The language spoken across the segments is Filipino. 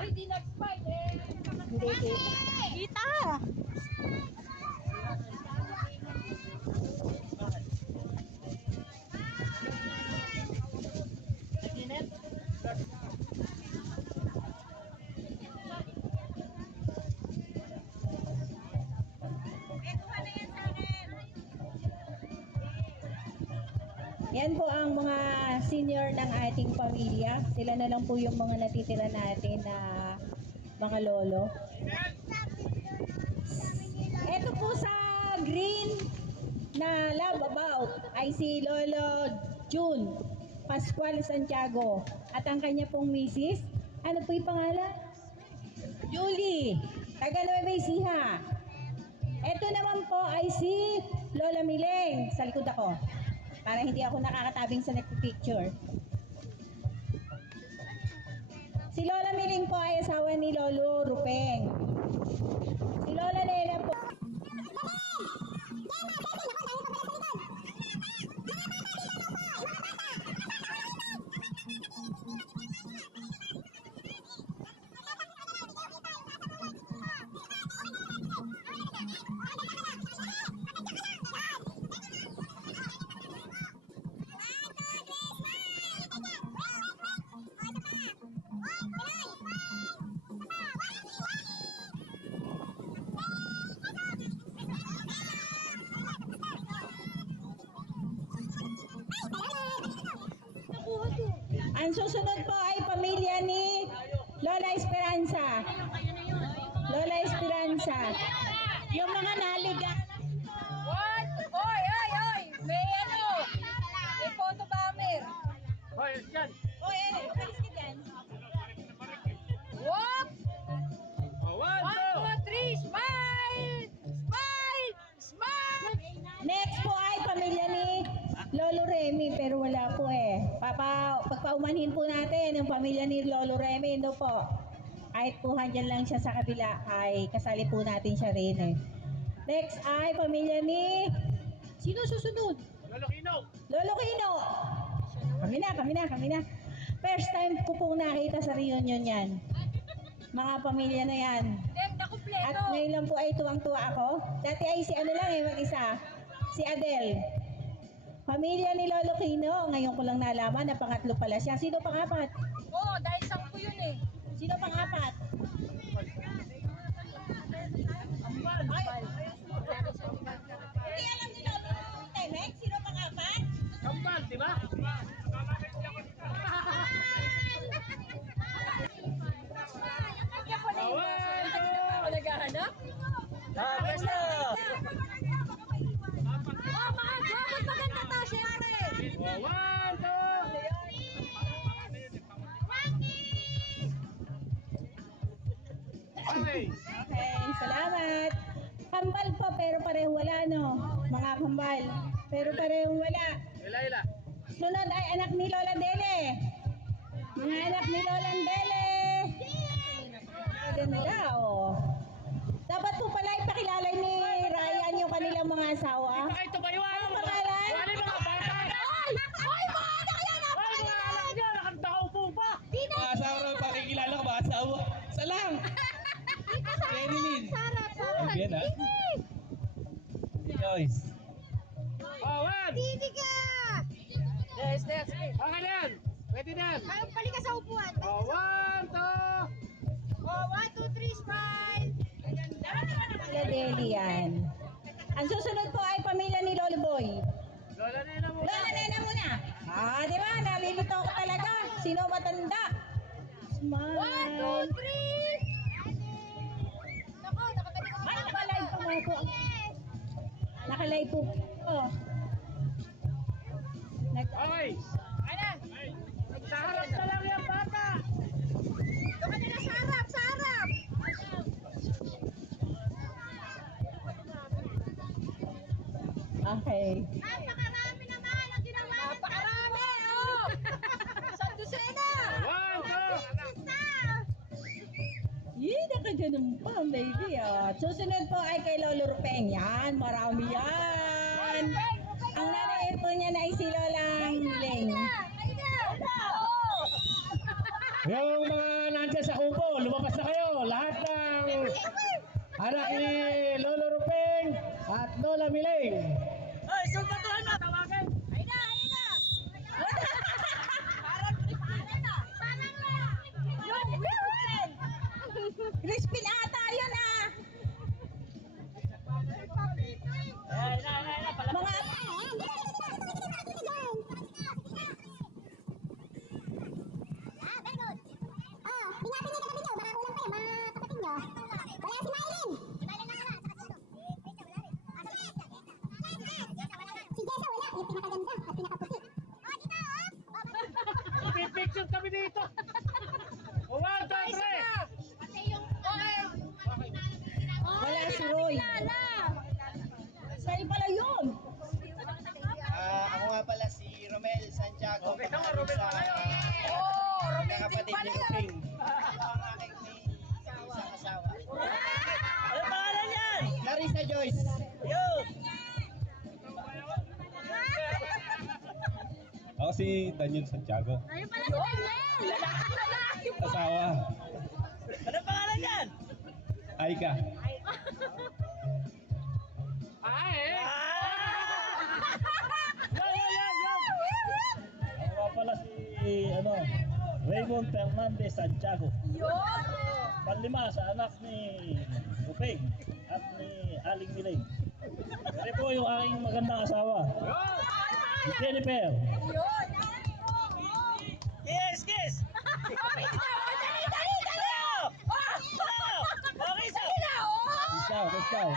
Hindi nag-spike Hindi kita. Yan po ang mga senior ng ating pamilya. Sila na lang po yung mga natitira natin na mga lolo. Ito po sa green na love about ay si Lolo June Pascual Santiago at ang kanya pong misis. Ano po yung pangalan? Julie. Taga Nueva Ecija. Ito naman po ay si Lola Mileng. Sa likod ako. Para hindi ako nakakatabing sa nagpipicture. Si Lola Miling po ay asawa ni Lolo Rupeng. Si Lola Lela po. Ang susunod po ay pamilya ni Lola Esperanza. Lola Esperanza. Yung mga naliga. What? Oy, oy, oy! May ano? May photo bomber. Hoy, yan. Oy, umalis ka dyan. Walk! Oh, 1, 2, 3, smile! Smile! Smile! Next po ay pamilya ni Lolo Remy, pero wala po eh. Pagpaumanhin po natin yung pamilya ni Lolo Remy, no po. Kahit po handyan lang siya sa kabila, ay kasali po natin siya rin eh. Next ay pamilya ni... Sino susunod? Lolo Kino. Lolo Kino. Kami na. First time ko pong nakita sa reunion yan. Mga pamilya na yan. Dem, na kumpleto. At ngayon lang po ay tuwang-tuwa ako. Dati ay si ano lang eh, mag-isa. Si Adele. Pamilya ni Lolo Kino, ngayon ko lang nalaman na pangatlo pala siya. Sino pang-apat? Oo, dahil 10 yun eh. Sino pang-apat? Ay, hindi alam ni Lolo Temek, sino pang-apat? Kambal, di ba? Naghahanap? Tapos na! Oh, maganda to, syempre. Oh, 1, 2! Okay! Okay, salamat. Kambal po, pero pareho wala, no? Mga kambal. Pero pareho wala. Ila. Sunod ay anak ni Lola Dele. Mga anak ni Lola Dele. Ganda, oh. Dapat po pala ipakilala ni Ryan yung kanilang mga asawa. Ito ba yung Ano pangalan? Wala yung mga bata! Ay! Ay, mga anak yan! Ang Ay, mga anak niya! Nakantaupo pa! Asawa rin pakikilala ko ba? Asawa. Salang! Marilyn. Sarap. Yan ha? Joyce. Oh, 1! Didi ka! Yes. Okay na yan! Pwede na yan! Balik ka sa upuan. Oh, 1, 2! Oh, 1, 2, 3, smile! Lola Deli yan. Ang susunod po ay pamilya ni Lolo Boy. Lola Nena mo! Lola Nena muna. Ah, di ba? Nalilito ko talaga. Sino matanda? Smile. 1, 2, 3. Nako, nakatabi ko. Ay, nakalive po mga po. Nakalive po. Oh. Okay! Ano? Sa harap na lang yung bata! Doon ka nila sa harap, sa harap. Okay. Napakarami naman ang ginawa. Napakarami, oh! San Dusena! 1, 2! Yee, nakaganon pa. Wow, baby. Oh. Susunod po ay kay Lolo Rupeng. Yan, marami yan. Ang nanay po niya na ay si Lolang Ling. Yung mga nandyan sa upo, lumabas na kayo. Lahat ng anak ni Lolo Rupeng at Lola Miling. Ay, sumbatuhan mo! Tawagin! Crispin ata yun ah. Mga Picture kami dito. 1, 2, 3. wala si Roy. Sa'yo pala yun. Ako nga pala si Romel Santiago. Okay, tama, pangalan Romel sa pala yun. Romantic kapatid pala ni yun. Uping. Ako ang aking may isang asawa. Ano pangalan yan? Larissa Joyce. Yun! Ako si Daniel Santiago. Asawa. Ano pangalan yan? Aika. Ay! Ako nga pala si Raymond Fernandez Santiago. Yun. Panlima sa anak ni Upeng at ni Aling Miling. Ito po yung aking magandang asawa, si Jennifer. Yun. Kiss! Kiss! Dali, dali, dali. Okay, so! Ikaw.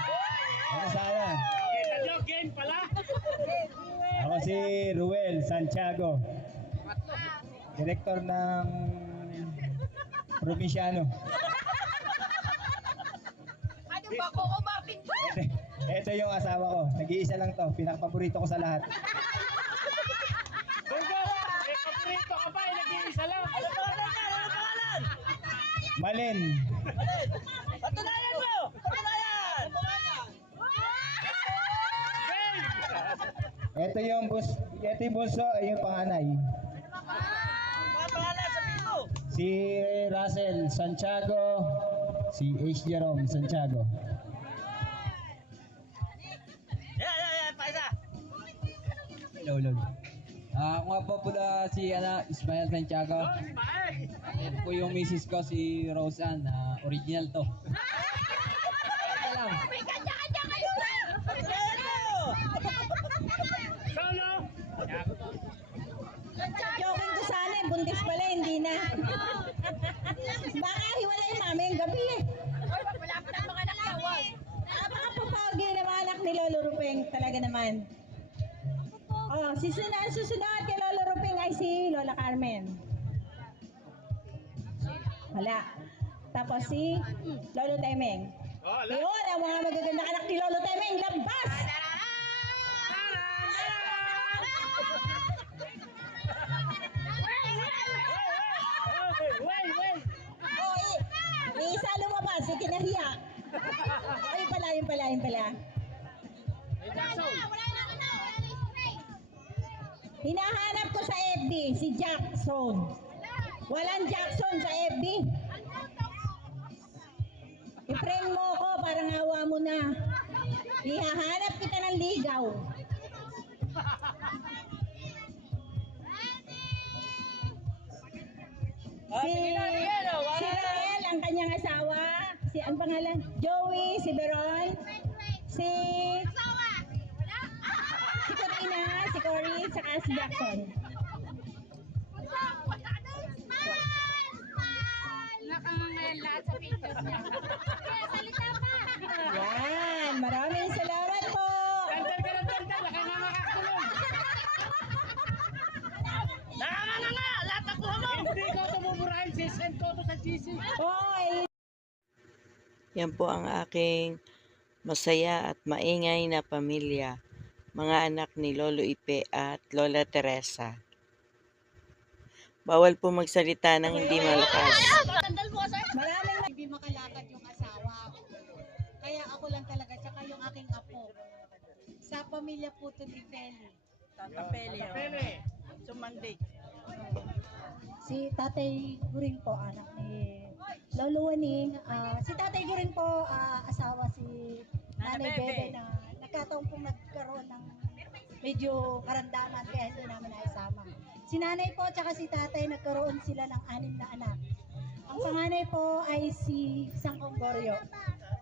Ang asawa. Kita nyo, game pala. Ako si Ruel Santiago. Direktor ng Provinciano. Ano ba ko kumapit ba? Ito yung asawa ko. Nag-iisa lang to. Pinakapaborito ko sa lahat. Bungo, may paborito ka ba? Nag-iisa lang. Ano pangalan yan? Ano pangalan? Malin. Patunayan mo! Patunayan! Ito yung bunso, ay yung panganay. Mga pangalan, sabihin mo! Si Russell Santiago, si H. Jerome Santiago. Yan, paisa! Lolo. Ako nga po pala si Ismael Santiago. Ito po yung misis ko si Roseanne. Original to. Ito lang. May kanya-kanya kayo. Patunayan mo! Solo. Joking ko sana eh. Buntis pala, hindi na. Baka hiwalay namin gabi eh. Oy, wala pa ng mga nakawag. Napakapapagi naman anak ni Lolo Rupeng. Talaga naman. Oh, susunod kay Lolo Rupeng ay si Lola Carmen. Wala. Tapos si Lolo Temeng. Oh, Yun, ang mga magagandang anak ni Lolo Temeng. Labas! Wait. Oh, isa lumabas. Sige, nahiya. Ay, yun pala. Hinahanap ko sa FB si Jackson. Walang Jackson sa FB. I-friend mo ko, parang awa mo na. Ihahanap kita ng ligaw. Si Rael, ang kanyang asawa. Ang pangalan? Joey, si Beron. Si Corina, si Cory, saka si Jackson. Nakangangayan lahat sa pictures niya. Kaya salita pa. Yan, maraming salamat po. Dandan. Nakangangakatulong. Nakanganga! Lahat ang buha mo! Hindi ko ito mumurahin. Sisend ko ito sa GC. Hoy, Yan po ang aking masaya at maingay na pamilya, mga anak ni Lolo Ipe at Lola Teresa. Bawal po magsalita ng hindi malakas. maraming hindi makalakad yung asawa. pamilya Puto ni Feli. Pele. Sumandi. Si Tatay Guring po, anak ni Lolo Waning. Si Tatay Guring po, asawa si Nanay Bebe na nagkataon pong nagkaroon ng medyo karandaman kaya hindi namin naisama. Si Nanay po tsaka si Tatay nagkaroon sila ng 6 na anak. Ang panganay po ay si Sangkong Goryo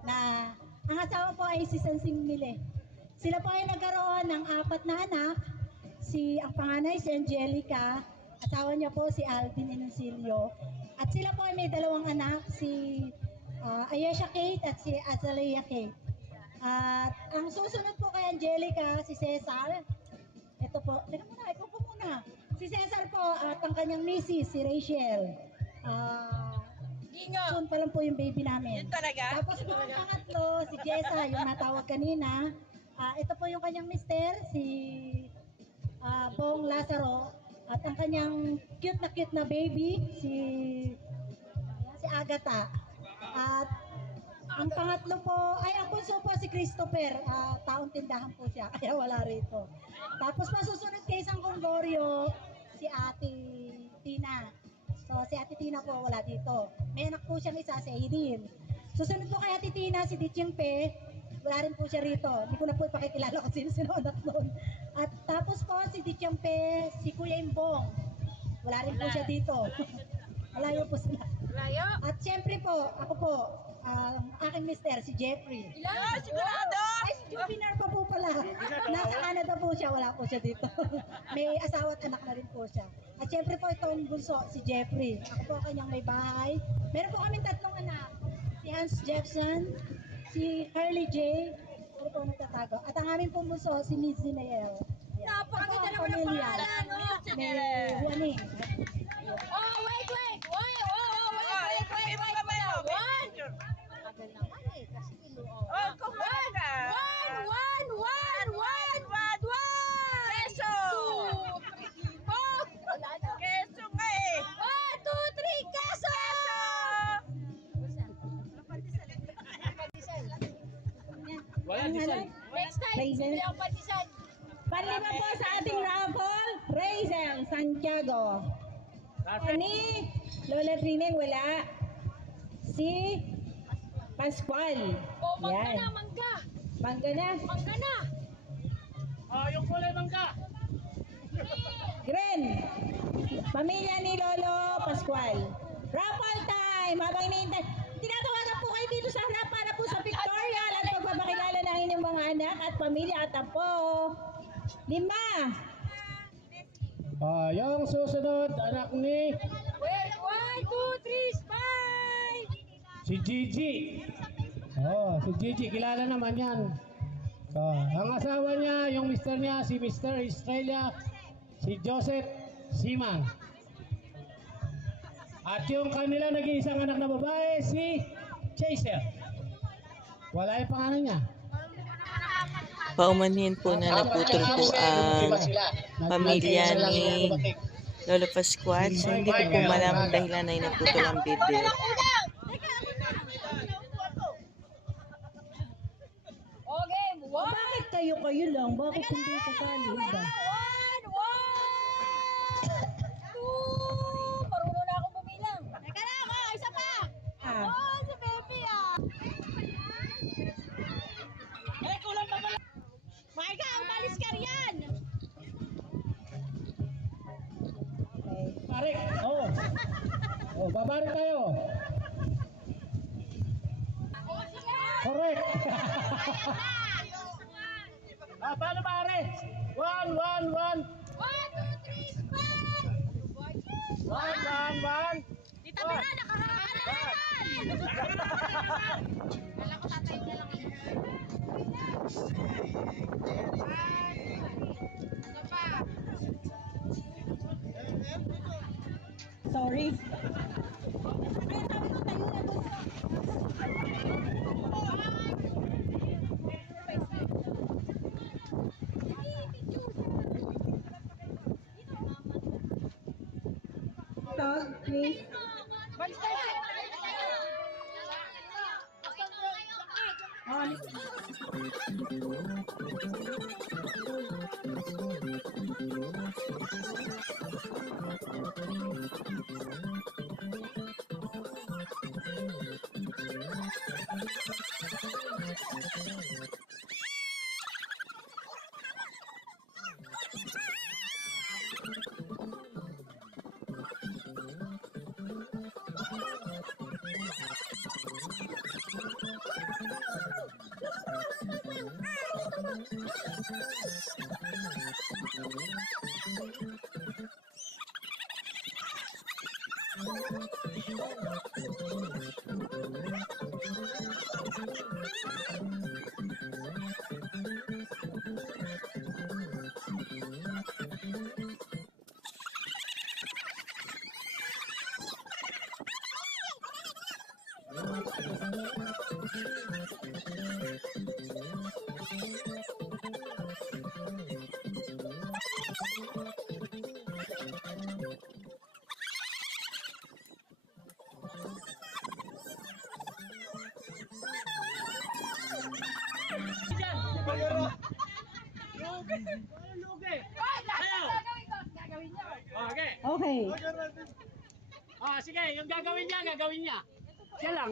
na ang asawa po ay si Sansing Mile. Sila po ay nagkaroon ng 4 na anak. Ang panganay si Angelica, asawa niya po si Alvin Inoncilio. At sila po ay may 2 anak, si Ayesha Kate at si Azalea Kate. At ang susunod po kay Angelica, si Cesar. Ito po, teka muna, ikaw po muna. Si Cesar po at ang kanyang misis, si Rachel. Gingo. Soon pa lang po yung baby namin. Yun talaga? Tapos po ang pangatlo, si Jessa, yung natawag kanina. Ito po yung kanyang mister, si Bong Lazaro. At ang kanyang cute na baby, si Agatha. At ang pangatlo po, ay ang bunso po si Christopher. Taong tindahan po siya, kaya wala rito. Tapos masusunod kay Sangkong Goryo, si Ate Tina. So si Ate Tina po wala dito. May anak po siyang isa, si Aideen. Susunod po kay Ate Tina, si Dichingpe. Wala rin po siya rito. Hindi ko na po ipakikilala kung sino anak doon. At tapos po si Dichingpe, si Kuya Imbong. Wala rin po siya dito. Malayo po sila. Layo. At syempre po, ako po, ang aking mister, si Jeffrey. Ilan? Sigurado? Ay, si Jupinar pa po pala. Nasa Canada po siya, wala po siya dito. May asawa at anak na rin po siya. At syempre po itong bunso, si Jeffrey. Ako po kanyang may bahay. Meron po kaming 3 anak. Si Hans Jeffson, si Harley J. Ano po nagtatago. At ang aming pong bunso, si Miss Zinael. Napakaganda naman ang pangalan, no? May Juaning. Oh, wait. Wait. Tagal naman eh, kasi kiluo. Oh, kumaga. One. Keso. Keso nga eh. 1, 2, 3, keso. Wala, Giselle. Next time, Hazel. bili ako pantisan. Panlima po sa ating raffle, Razel Santiago. Ani, Lola Trineng wala. Si Pascual. Oh, mangga Yan. na, mangga. Mangga na. Mangga na. Yung kulay bangka. Gren. Pamilya ni Lolo Pascual. Raffle time. Habang hinihintay. Tinatawagan po kayo dito sa harap para po sa pictorial at pagpapakilala ng inyong mga anak at pamilya at apo. 5. Yung susunod, anak ni Wait, 1, 2, 3, 5. si Gigi. Si Gigi, kilala naman yan. Ang asawa niya, yung mister niya, si Mr. Estrella, si Joseph Simang. At yung kanila nag-iisang anak na babae, si Chaser. Wala yung pangalan niya. Paumanhin po na naputol po ang pamilya ni Lolo Pascual. So hindi ko po malaman dahilan ay naputol ang video. Okay, 1. Bakit kayo lang? Bakit hindi kasali ba? 2. Marunong na akong bumilang. Teka lang, isa pa. Ah. Si baby kulang pa pala. Maika, umalis ka riyan. Pare, babari tayo. Correct. Paano pare? 1, 1, 1. 1, 1, 1. Dito na, nakakaroon. Kala ko tatay na lang. Ano pa? Sorry. Dog, please. Basta. Okay. Ah, sige, yung gagawin niya. Siya lang.